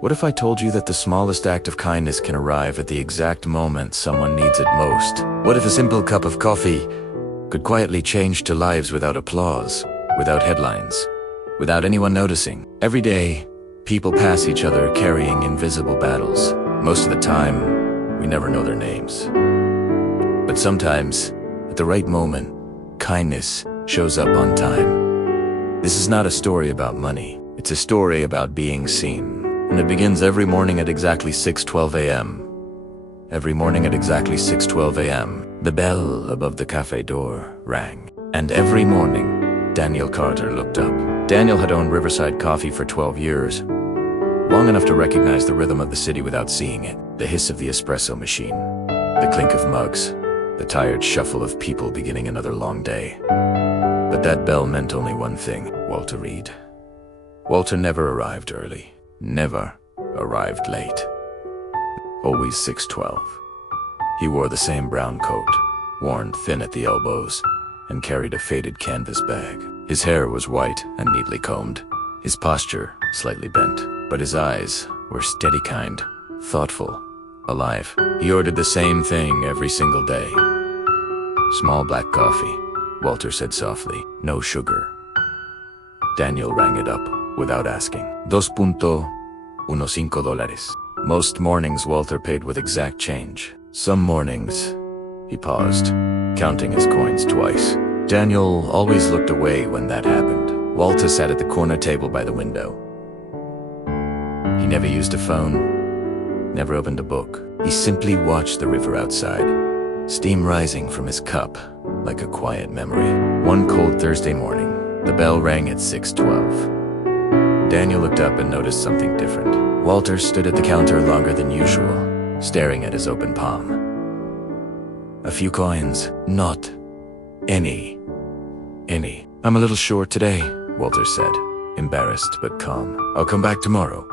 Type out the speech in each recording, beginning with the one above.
What if I told you that the smallest act of kindness can arrive at the exact moment someone needs it most? What if a simple cup of coffee could quietly change to lives without applause, without headlines, without anyone noticing? Every day, people pass each other carrying invisible battles. Most of the time, we never know their names. But sometimes, at the right moment, kindness shows up on time. This is not a story about money. It's a story about being seen. And it begins every morning at exactly 6:12 a.m. Every morning at exactly 6:12 a.m., the bell above the cafe door rang. And every morning, Daniel Carter looked up. Daniel had owned Riverside Coffee for 12 years, long enough to recognize the rhythm of the city without seeing it. The hiss of the espresso machine, the clink of mugs, the tired shuffle of people beginning another long day. But that bell meant only one thing: Walter Reed. Walter never arrived early. Never arrived late. Always 6:12. He wore the same brown coat, worn thin at the elbows, and carried a faded canvas bag. His hair was white and neatly combed, his posture slightly bent, but his eyes were steady, kind, thoughtful, alive. He ordered the same thing every single day. Small black coffee, Walter said softly. No sugar. Daniel rang it up without asking. $2.15. Most mornings Walter paid with exact change. Some mornings, he paused, counting his coins twice. Daniel always looked away when that happened. Walter sat at the corner table by the window. He never used a phone, never opened a book. He simply watched the river outside, steam rising from his cup like a quiet memory. One cold Thursday morning, the bell rang at 6:12. Daniel looked up and noticed something different. Walter stood at the counter longer than usual, staring at his open palm. A few coins, not any. I'm a little short today, Walter said, embarrassed but calm. I'll come back tomorrow.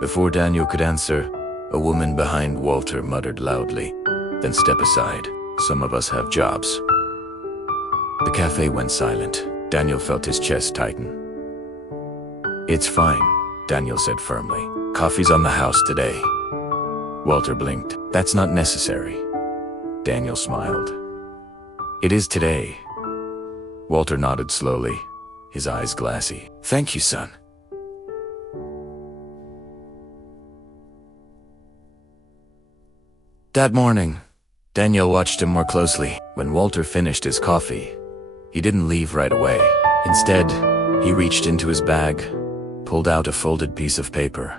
Before Daniel could answer, a woman behind Walter muttered loudly, "Then step aside. Some of us have jobs." The cafe went silent. Daniel felt his chest tighten. "It's fine," Daniel said firmly. "Coffee's on the house today." Walter blinked. "That's not necessary." Daniel smiled. "It is today." Walter nodded slowly, his eyes glassy. "Thank you, son." That morning, Daniel watched him more closely. When Walter finished his coffee, he didn't leave right away. Instead, he reached into his bag, pulled out a folded piece of paper,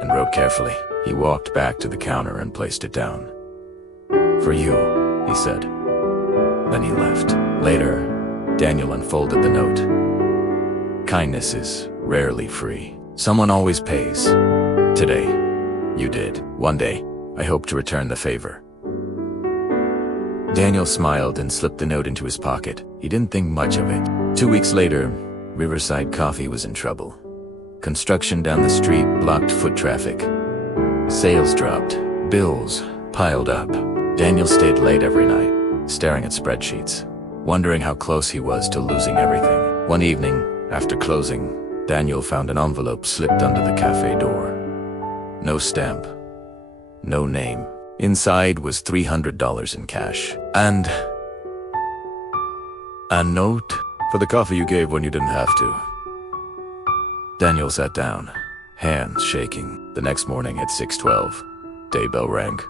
and wrote carefully. He walked back to the counter and placed it down. "For you," he said. Then he left. Later, Daniel unfolded the note. "Kindness is rarely free. Someone always pays. Today, you did. One day, I hope to return the favor." Daniel smiled and slipped the note into his pocket. He didn't think much of it. 2 weeks later, Riverside Coffee was in trouble. Construction down the street blocked foot traffic. Sales dropped. Bills piled up. Daniel stayed late every night, staring at spreadsheets, wondering how close he was to losing everything. One evening, after closing, Daniel found an envelope slipped under the cafe door. No stamp. No name. Inside was $300 in cash. And a note for the coffee you gave when you didn't have to. Daniel sat down, hands shaking. The next morning at 6:12, day bell rang.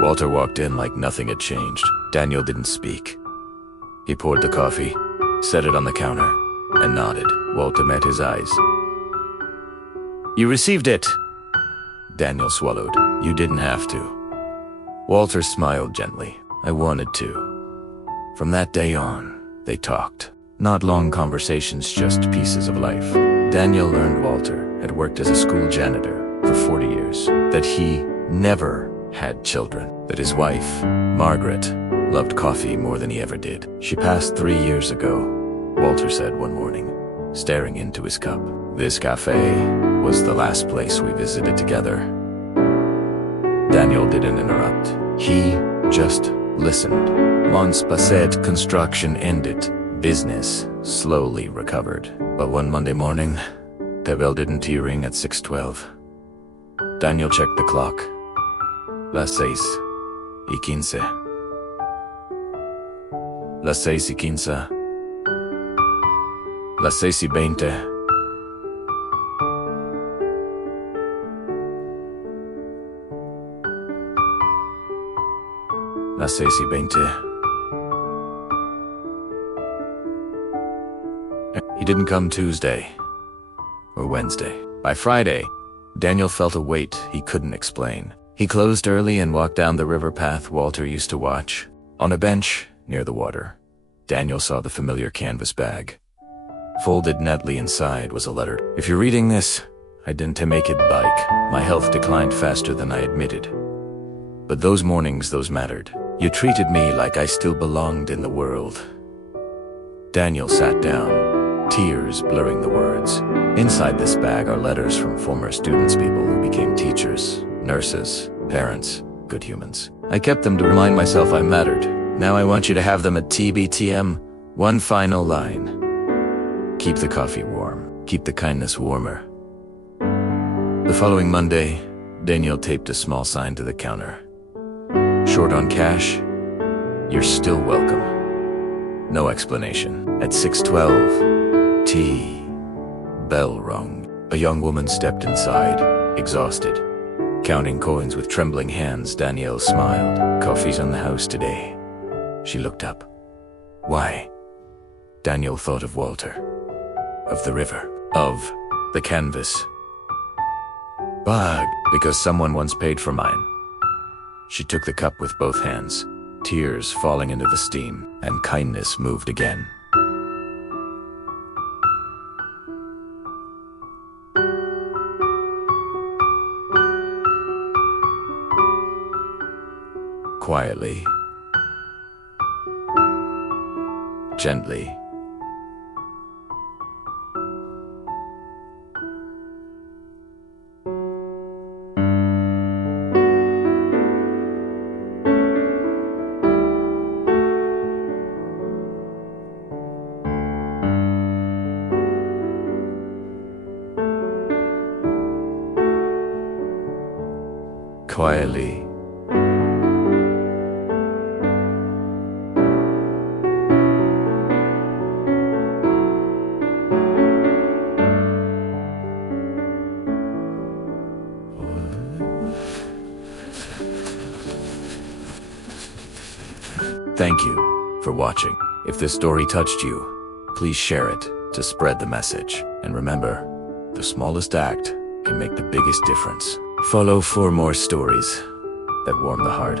Walter walked in like nothing had changed. Daniel didn't speak. He poured the coffee, set it on the counter, and nodded. Walter met his eyes. "You received it." Daniel swallowed. "You didn't have to." Walter smiled gently. "I wanted to." From that day on, they talked. Not long conversations, just pieces of life. Daniel learned Walter had worked as a school janitor for 40 years, that he never had children, that his wife, Margaret, loved coffee more than he ever did. She passed 3 years ago, Walter said one morning, staring into his cup. This cafe was the last place we visited together. Daniel didn't interrupt. He just listened. Months passed, construction ended. Business slowly recovered. But one Monday morning, the bell didn't ring at 6:12. Daniel checked the clock. Las 6:15. Las 6:15. Las 6:20. Las 6:20. He didn't come Tuesday or Wednesday. By Friday, Daniel felt a weight he couldn't explain. He closed early and walked down the river path Walter used to watch. On a bench near the water, Daniel saw the familiar canvas bag. Folded neatly inside was a letter. If you're reading this, I didn't make it bike. My health declined faster than I admitted. But those mornings, those mattered. You treated me like I still belonged in the world. Daniel sat down, tears blurring the words. Inside this bag are letters from former students, people who became teachers, nurses, parents, good humans. I kept them to remind myself I mattered. Now I want you to have them at TBTM. One final line. Keep the coffee warm. Keep the kindness warmer. The following Monday, Daniel taped a small sign to the counter. Short on cash? You're still welcome. No explanation. At 6:12, tea. Bell rung. A young woman stepped inside, exhausted. Counting coins with trembling hands, Danielle smiled. Coffee's on the house today. She looked up. Why? Daniel thought of Walter. Of the river. Of the canvas. Bug. Because someone once paid for mine. She took the cup with both hands, tears falling into the steam, and kindness moved again. Quietly, gently, quietly. Thank you for watching. If this story touched you, please share it to spread the message. And remember, the smallest act can make the biggest difference. Follow for more stories that warm the heart.